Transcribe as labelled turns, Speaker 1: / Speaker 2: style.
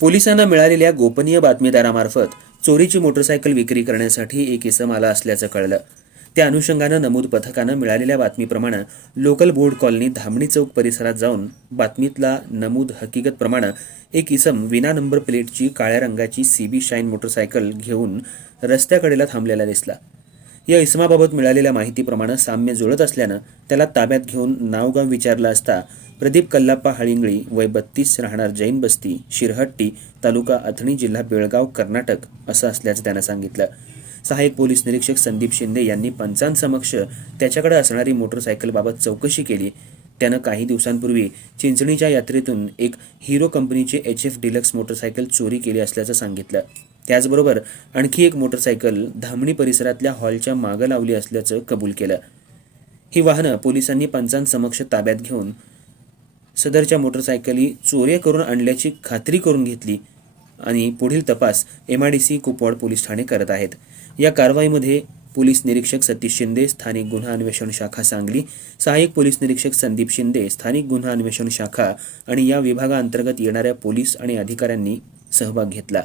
Speaker 1: पोलिसांना मिळालेल्या गोपनीय बातमीदारामार्फत चोरीची मोटरसायकल विक्री करण्यासाठी एक इसम आला असल्याचं कळलं. त्या अनुषंगानं नमूद पथकानं मिळालेल्या बातमीप्रमाणे local board colony Dhamani Chowk परिसरात जाऊन बातमीतला नमूद हकीकतप्रमाणे एक इसम विना नंबर प्लेटची काळ्या रंगाची सीबी शाईन मोटरसायकल घेऊन रस्त्याकडेला थांबलेला दिसला. या इसमाबाबत मिळालेल्या माहितीप्रमाणे साम्य जुळत असल्यानं त्याला ताब्यात घेऊन नावगाव विचारलं असता प्रदीप कल्लाप्पा हळिंगळी वय बत्तीस राहणार जैन बस्ती शिरहट्टी तालुका अथणी जिल्हा बेळगाव कर्नाटक असं असल्याचं त्यानं सांगितलं. सहाय्यक पोलीस निरीक्षक संदीप शिंदे यांनी पंचांसमक्ष त्याच्याकडे असणारी मोटरसायकलबाबत चौकशी केली. त्यानं काही दिवसांपूर्वी चिंचणीच्या यात्रेतून एक हिरो कंपनीची एच एफ डिलक्स मोटरसायकल चोरी केली असल्याचं सांगितलं. त्याचबरोबर आणखी एक मोटरसायकल धामणी परिसरातल्या हॉलच्या मागं लावली असल्याचं कबूल केलं. ही वाहनं पोलिसांनी पंचांसमक्ष ताब्यात घेऊन सदरच्या मोटरसायकली चोऱ्या करून आणल्याची खात्री करून घेतली आणि पुढील तपास M I D C Kupwad police Thane करत आहेत. या कारवाईमध्ये पोलीस निरीक्षक सतीश शिंदे स्थानिक गुन्हा अन्वेषण शाखा सांगली सहाय्यक पोलीस निरीक्षक संदीप शिंदे स्थानिक गुन्हा अन्वेषण शाखा आणि या विभागाअंतर्गत येणाऱ्या पोलीस आणि अधिकाऱ्यांनी सहभाग घेतला.